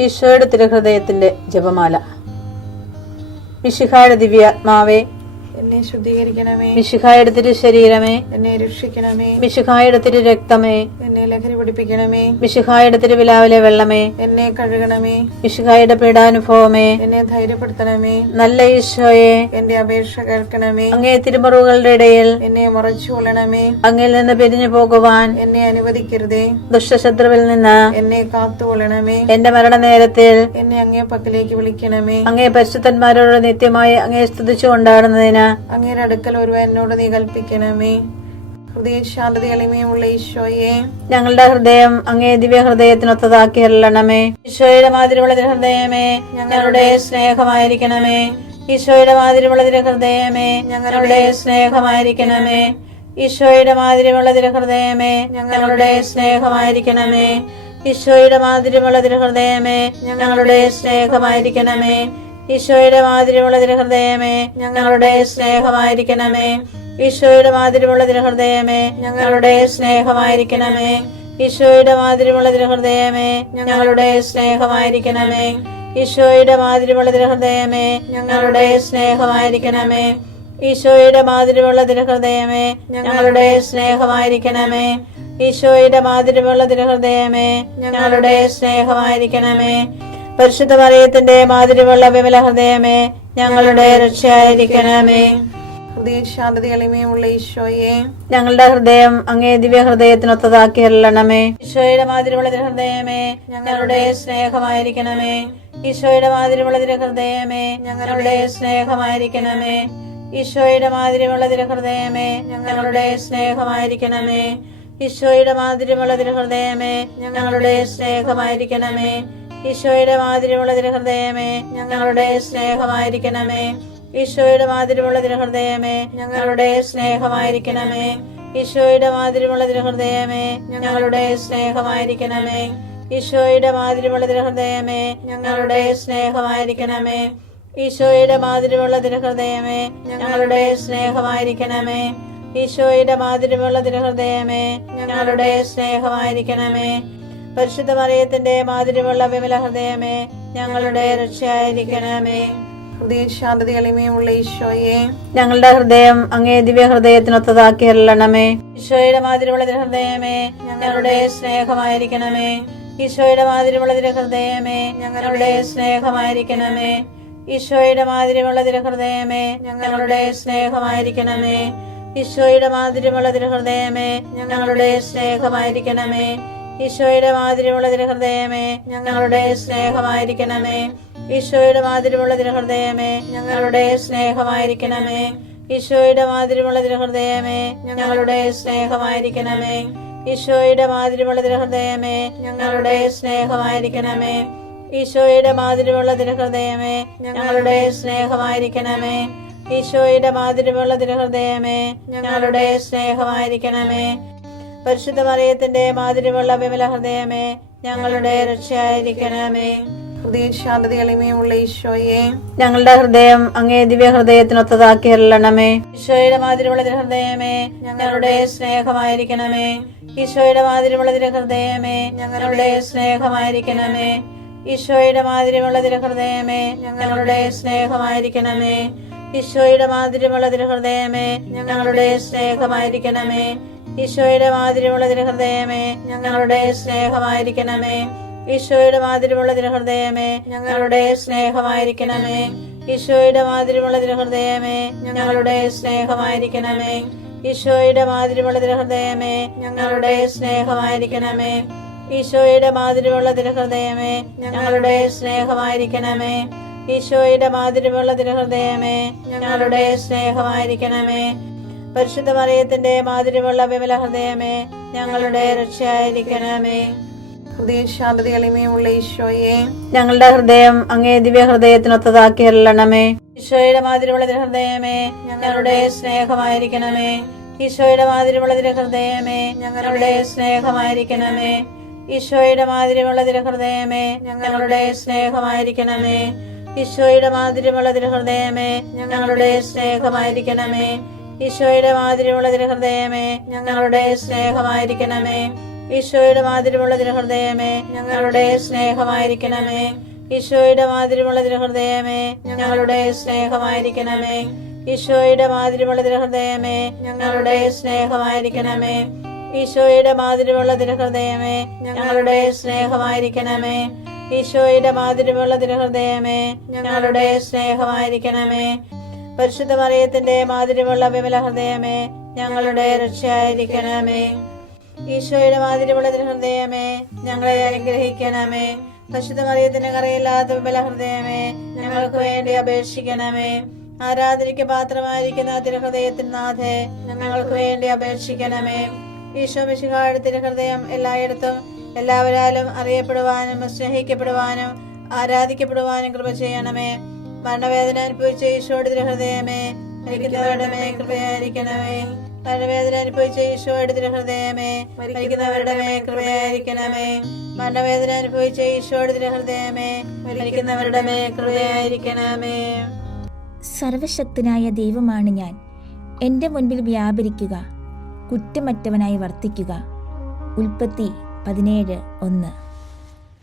ഈശോയുടെ തിരുഹൃദയത്തിന്റെ ജപമാല. മിശിഹായുടെ ദിവ്യാത്മാവേ, എന്നെ ശുദ്ധീകരിക്കണമേ. മിശിഹായുടെ തിരു ശരീരമേ, എന്നെ രക്ഷിക്കണമേ. മിശിഹായുടെ തിരു രക്തമേ, എന്നെ ലഹരി പിടിപ്പിക്കണമേ. മിശിഹായുടെ തിരുവിലാവിലെ വെള്ളമേ, എന്നെ കഴുകണമേ. മിശിഹായുടെ പീഡാനുഭവമേ, എന്നെ ധൈര്യപ്പെടുത്തണമേ. നല്ല ഈശോയെ, എന്റെ അപേക്ഷ കേൾക്കണമേ. അങ്ങേ തിരുമുറിവുകളുടെ ഇടയിൽ എന്നെ മറച്ചു കൊള്ളണമേ. അങ്ങിൽ നിന്ന് പിരിഞ്ഞു പോകുവാൻ എന്നെ അനുവദിക്കരുതേ. ദുഷ്ടശത്രുവിൽ നിന്ന് എന്നെ കാത്തുകൊള്ളണമേ. എന്റെ മരണനേരത്തിൽ എന്നെ അങ്ങേ പക്കലേക്ക് വിളിക്കണമേ. അങ്ങേ പരിശുദ്ധന്മാരോട് നിത്യമായി അങ്ങേ സ്തുതിച്ചു കൊണ്ടാടുന്നതിന് അങ്ങയുടെ അടുക്കൽ ഒരുവൻ എന്നോട് നീ കൽപ്പിക്കണമേ. ഹൃദയ ശാന്തത എളിമയുള്ള ഈശോയെ, ഞങ്ങളുടെ ഹൃദയം അങ്ങേ ദിവ്യ ഹൃദയത്തിനൊത്തതാക്കി അരുളണമേ. ഈശോയുടെ മാതിരിയുള്ള ഹൃദയമേ, ഞങ്ങളുടെ സ്നേഹമായിരിക്കണമേ. ഈശോയുടെ മാതിരിയുള്ള ഹൃദയമേ, ഞങ്ങളുടെ സ്നേഹമായിരിക്കണമേ. ഈശോയുടെ മാതിരിയുള്ള ഹൃദയമേ, ഞങ്ങളുടെ സ്നേഹമായിരിക്കണമേ. ഈശോയുടെ മാതിരിയുള്ള ഹൃദയമേ, ഞങ്ങളുടെ സ്നേഹമായിരിക്കണമേ. ഈശോയുടെ മാതിരിയുള്ള ഹൃദയമേ, ഞങ്ങളുടെ സ്നേഹമായിരിക്കണമേ. ഈശോയുടെ മാതിരിയുള്ള ഹൃദയമേ, ഞങ്ങളുടെ സ്നേഹമായിരിക്കണമേ. ഈശോയുടെ മാതിരിയുള്ള ഹൃദയമേ, ഞങ്ങളുടെ സ്നേഹമായിരിക്കണമേ. ഈശോയുടെ മാതിരിയുള്ള ഹൃദയമേ, ഞങ്ങളുടെ സ്നേഹമായിരിക്കണമേ. ഈശോയുടെ മാതിരിയുള്ള ഹൃദയമേ, ഞങ്ങളുടെ സ്നേഹമായിരിക്കണമേ. ഈശോയുടെ മാതിരിയുള്ള ഹൃദയമേ, ഞങ്ങളുടെ സ്നേഹമായിരിക്കണമേ. പരിശുദ്ധ മറിയത്തിന്റെ മാതിരിയുള്ള വിമല ഹൃദയമേ, ഞങ്ങളുടെ രക്ഷയായിരിക്കണമേ. ഹൃദയ ശാന്തത എളിമയുള്ള ഈശോയെ, ഞങ്ങളുടെ ഹൃദയം അങ്ങേ ദിവ്യ ഹൃദയത്തിനൊത്തതാക്കി അരുളണമേ. ഈശോയുടെ മാതിരിയുള്ള ഹൃദയമേ, ഞങ്ങളുടെ സ്നേഹമായിരിക്കണമേ. ഈശോയുടെ മാതിരിയുള്ള ഹൃദയമേ, ഞങ്ങളുടെ സ്നേഹമായിരിക്കണമേ. ഈശോയുടെ മാതിരിയുള്ള ഹൃദയമേ, ഞങ്ങളുടെ സ്നേഹമായിരിക്കണമേ. ഈശോയുടെ മാതിരിയുള്ള ഹൃദയമേ, ഞങ്ങളുടെ സ്നേഹമായിരിക്കണമേ. ഈശോയുടെ മാതിരിയുള്ള ഹൃദയമേ, ഞങ്ങളുടെ സ്നേഹമായിരിക്കണമേ. ഈശോയുടെ മാതിരിയുള്ള ഹൃദയമേ, ഞങ്ങളുടെ സ്നേഹമായിരിക്കണമേ. ഈശോയുടെ മാതിരിയുള്ള ഹൃദയമേ, ഞങ്ങളുടെ സ്നേഹമായിരിക്കണമേ. ഈശോയുടെ മാതിരിയുള്ള ഹൃദയമേ, ഞങ്ങളുടെ സ്നേഹമായിരിക്കണമേ. ഈശോയുടെ മാതിരിയുള്ള ഹൃദയമേ, ഞങ്ങളുടെ സ്നേഹമായിരിക്കണമേ. ഈശോയുടെ മാതിരിയുള്ള ഹൃദയമേ, ഞങ്ങളുടെ സ്നേഹമായിരിക്കണമേ. പരിശുദ്ധ മറിയത്തിന്റെ മാതിരിയുള്ള വിമല ഹൃദയമേ, ഞങ്ങളുടെ രക്ഷയായിരിക്കണമേ. ഹൃദയ ശാന്തത എളിമയുള്ള ഈശോയെ, ഞങ്ങളുടെ ഹൃദയം അങ്ങേ ദിവ്യ ഹൃദയത്തിനൊത്തതാക്കി അരുളണമേ. ഈശോയുടെ മാതിരിയുള്ള ഹൃദയമേ, ഞങ്ങളുടെ സ്നേഹമായിരിക്കണമേ. ഈശോയുടെ മാതിരിയുള്ള ഹൃദയമേ, ഞങ്ങളുടെ സ്നേഹമായിരിക്കണമേ. ഈശോയുടെ മാതിരിയുള്ള ഹൃദയമേ, ഞങ്ങളുടെ സ്നേഹമായിരിക്കണമേ. ഈശോയുടെ മാതിരിയുള്ള ഹൃദയമേ, ഞങ്ങളുടെ സ്നേഹമായിരിക്കണമേ. ഈശോയുടെ മാതിരിയുള്ള ഹൃദയമേ, ഞങ്ങളുടെ സ്നേഹമായിരിക്കണമേ. ഈശോയുടെ മാതിരിയുള്ള ഹൃദയമേ, ഞങ്ങളുടെ സ്നേഹമായിരിക്കണമേ. ഈശോയുടെ മാതിരിയുള്ള ഹൃദയമേ, ഞങ്ങളുടെ സ്നേഹമായിരിക്കണമേ. ഈശോയുടെ മാതിരിയുള്ള ഹൃദയമേ, ഞങ്ങളുടെ സ്നേഹമായിരിക്കണമേ. ഈശോയുടെ മാതിരിയുള്ള ഹൃദയമേ, ഞങ്ങളുടെ സ്നേഹമായിരിക്കണമേ. ഈശോയുടെ മാതിരിയുള്ള ഹൃദയമേ, ഞങ്ങളുടെ സ്നേഹമായിരിക്കണമേ. പരിശുദ്ധ മറിയത്തിന്റെ മാതിരിയുള്ള വിമല ഹൃദയമേ, ഞങ്ങളുടെ രക്ഷയായിരിക്കണമേ. ഹൃദയ ശാന്തത എളിമയുള്ള ഈശോയെ, ഞങ്ങളുടെ ഹൃദയം അങ്ങേ ദിവ്യ ഹൃദയത്തിനൊത്തതാക്കി അരുളണമേ. ഈശോയുടെ മാതിരിയുള്ള ഹൃദയമേ, ഞങ്ങളുടെ സ്നേഹമായിരിക്കണമേ. ഈശോയുടെ മാതിരിയുള്ള ഹൃദയമേ, ഞങ്ങളുടെ സ്നേഹമായിരിക്കണമേ. ഈശോയുടെ മാതിരിയുള്ള ഹൃദയമേ, ഞങ്ങളുടെ സ്നേഹമായിരിക്കണമേ. ഈശോയുടെ മാതിരിയുള്ള ഹൃദയമേ, ഞങ്ങളുടെ സ്നേഹമായിരിക്കണമേ. ഈശോയുടെ മാതിരിയുള്ള ഹൃദയമേ, ഞങ്ങളുടെ സ്നേഹമായിരിക്കണമേ. ഈശോയുടെ മാതിരിയുള്ള ഹൃദയമേ, ഞങ്ങളുടെ സ്നേഹമായിരിക്കണമേ. ഈശോയുടെ മാതിരിയുള്ള ഹൃദയമേ, ഞങ്ങളുടെ സ്നേഹമായിരിക്കണമേ. ഈശോയുടെ മാതിരിയുള്ള ഹൃദയമേ, ഞങ്ങളുടെ സ്നേഹമായിരിക്കണമേ. ഈശോയുടെ മാതിരിയുള്ള ഹൃദയമേ, ഞങ്ങളുടെ സ്നേഹമായിരിക്കണമേ. ഈശോയുടെ മാതിരിയുള്ള ഹൃദയമേ, ഞങ്ങളുടെ സ്നേഹമായിരിക്കണമേ. പരിശുദ്ധ മറിയത്തിന്റെ മാതിരിയുള്ള വിമല ഹൃദയമേ, ഞങ്ങളുടെ രക്ഷയായിരിക്കണമേ. ഹൃദയ ശാന്തത എളിമയുള്ള ഈശോയെ, ഞങ്ങളുടെ ഹൃദയം അങ്ങേ ദിവ്യ ഹൃദയത്തിനൊത്തതാക്കി അരുളണമേ. ഈശോയുടെ മാതിരിയുള്ള ഹൃദയമേ, ഞങ്ങളുടെ സ്നേഹമായിരിക്കണമേ. ഈശോയുടെ മാതിരിയുള്ള ഹൃദയമേ, ഞങ്ങളുടെ സ്നേഹമായിരിക്കണമേ. ഈശോയുടെ മാതിരിയുള്ള ഹൃദയമേ, ഞങ്ങളുടെ സ്നേഹമായിരിക്കണമേ. ഈശോയുടെ മാതിരിയുള്ള ഹൃദയമേ, ഞങ്ങളുടെ സ്നേഹമായിരിക്കണമേ. ഈശോയുടെ മാതിരിയുള്ള ഹൃദയമേ, ഞങ്ങളുടെ സ്നേഹമായിരിക്കണമേ. ഈശോയുടെ മാതിരിയുള്ള തിരുഹൃദയമേ ഞങ്ങളുടെ സ്നേഹമായിരിക്കണമേ. ഈശോയുടെ മാതിരിയുള്ള തിരുഹൃദയമേ ഞങ്ങളുടെ സ്നേഹമായിരിക്കണമേ. ഈശോയുടെ മാതിരിയുള്ള തിരുഹൃദയമേ ഞങ്ങളുടെ സ്നേഹമായിരിക്കണമേ. ഈശോയുടെ മാതിരിയുള്ള തിരുഹൃദയമേ ഞങ്ങളുടെ സ്നേഹമായിരിക്കണമേ. ഈശോയുടെ മാതിരിയുള്ള തിരുഹൃദയമേ ഞങ്ങളുടെ സ്നേഹമായിരിക്കണമേ. പരിശുദ്ധ മറിയത്തിന്റെ മാതിരിയുള്ള വിമല ഹൃദയമേ ഞങ്ങളുടെ രക്ഷയായിരിക്കണമേ. ഈശോയുടെ മാതിരിയുള്ള തിരുഹൃദയമേ ഞങ്ങളെ അനുഗ്രഹിക്കണമേ. പരിശുദ്ധ മറിയത്തിന്റെ കറയില്ലാത്ത വിമല ഹൃദയമേ ഞങ്ങൾക്ക് വേണ്ടി അപേക്ഷിക്കണമേ. ആരാധനയ്ക്ക് പാത്രമായിരിക്കുന്ന തിരുഹൃദയത്തിന് നാഥേ ഞങ്ങൾക്ക് വേണ്ടി അപേക്ഷിക്കണമേ. ഈശോ മിശിഹായുടെ തിരുഹൃദയം എല്ലായിടത്തും എല്ലാവരാലും അറിയപ്പെടുവാനും സ്നേഹിക്കപ്പെടുവാനും ആരാധിക്കപ്പെടുവാനും കൃപ ചെയ്യണമേ. മരണവേദന അനുഭവിച്ച ഈശോയുടെ തിരുഹൃദയമേ മരിക്കുന്നവരുടെ മേൽ കൃപയായിരിക്കണമേ. മരണവേദന അനുഭവിച്ച ഈശോയുടെ തിരുഹൃദയമേ മരിക്കുന്നവരുടെ മേൽ കൃപയായിരിക്കണമേ. മരണവേദന അനുഭവിച്ച ഈശോയുടെ തിരുഹൃദയമേ മരിക്കുന്നവരുടെ മേൽ കൃപയായിരിക്കണമേ. സർവശക്തനായ ദൈവമാണ് ഞാൻ. എൻ്റെ മുൻപിൽ വ്യാപരിക്കുക, കുറ്റമറ്റവനായി വർത്തിക്കുക. ഉൽപ്പത്തി 17:1.